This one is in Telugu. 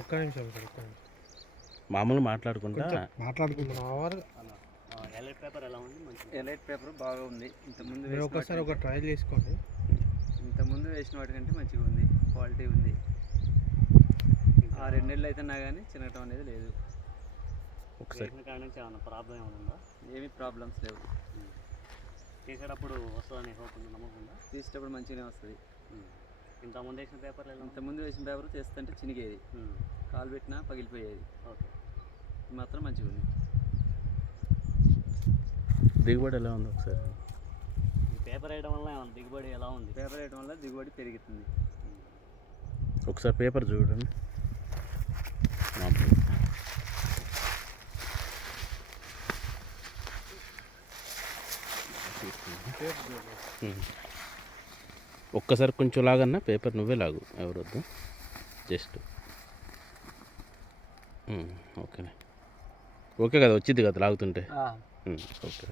ఒక్క నిమిషం సార్, ఒక్క నిమిషం. మామూలుగా మాట్లాడుకుంటా మాట్లాడుకుంటున్నాం. ఎలైట్ పేపర్ ఎలా ఉంది? మంచి ఎలైట్ పేపర్ బాగా ఉంది. ఇంతకుముందు మీరు ఒకసారి ఒక ట్రయల్ చేసుకోండి. ఇంతకుముందు వేసిన వాటికంటే మంచిగా ఉంది, క్వాలిటీ ఉంది. ఆ 2 నెలలు అవుతున్నా కానీ చిన్నటం అనేది లేదు. ఒకసారి కాడ నుంచి ఏమైనా ప్రాబ్లం ఏమైనా ఉందా? ఏమీ ప్రాబ్లమ్స్ లేవు. తీసేటప్పుడు వస్తుందని హోప్ ఉంది, నమ్మకం ఉందా? తీసేటప్పుడు మంచిగానే వస్తుంది. ఇంతకుముందు వేసిన పేపర్లు ఎలా? ఇంతకుముందు వేసిన పేపర్ చేస్తుంటే చినిగేది, కాలు పెట్టినా పగిలిపోయేది. ఓకే, ఇది మాత్రం మంచిగా ఉంది. దిగుబడి ఎలా ఉంది ఒకసారి? ఈ పేపర్ వేయడం వల్ల ఏమైనా దిగుబడి ఎలా ఉంది? పేపర్ వేయడం వల్ల దిగుబడి పెరుగుతుంది. ఒకసారి పేపర్ చూడండి. ఒక్కసారి కొంచెం లాగన్నా పేపర్ నువ్వే లాగు, ఎవరొద్దు, జస్ట్ ఓకేనే. ఓకే కదా, వచ్చింది కదా లాగుతుంటే? ఓకే.